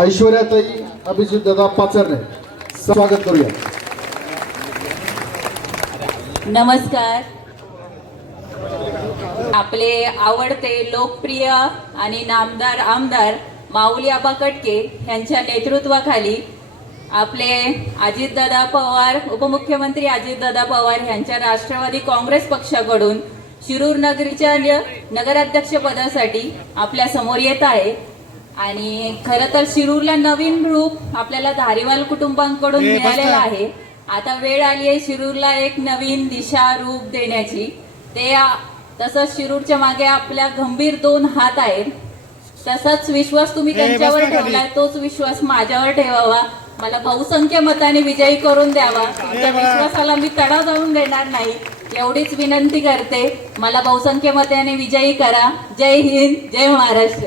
ऐश्वर्याताई अभिजित दादा पाचरणे. स्वागत करूया. नमस्कार. आपले आवडते लोकप्रिय आणि नामदार आमदार माऊली आबा कटके यांच्या नेतृत्वाखाली आपले अजितदादा पवार उपमुख्यमंत्री अजितदादा पवार यांच्या राष्ट्रवादी काँग्रेस पक्षाकडून शिरूर नगरीच्या नगराध्यक्षपदासाठी आपल्यासमोर येत आहे. आणि खरं तर शिरूरला नवीन रूप आपल्याला धारीवाल कुटुंबांकडून मिळालेलं आहे. आता वेळ आली आहे शिरूरला एक नवीन दिशा रूप देण्याची. ते तसंच शिरूरच्या मागे आपल्या गंभीर दोन हात आहेत. तसाच विश्वास तुम्ही त्यांच्यावर ठेवलाय तोच विश्वास माझ्यावर ठेवावा. मला बहुसंख्य मताने विजयी करून द्यावा. त्या विश्वासाला मी तडा जाऊन देणार नाही. एवढीच विनंती करते. मला बहुसंख्य मताने विजयी करा. जय हिंद जय महाराष्ट्र.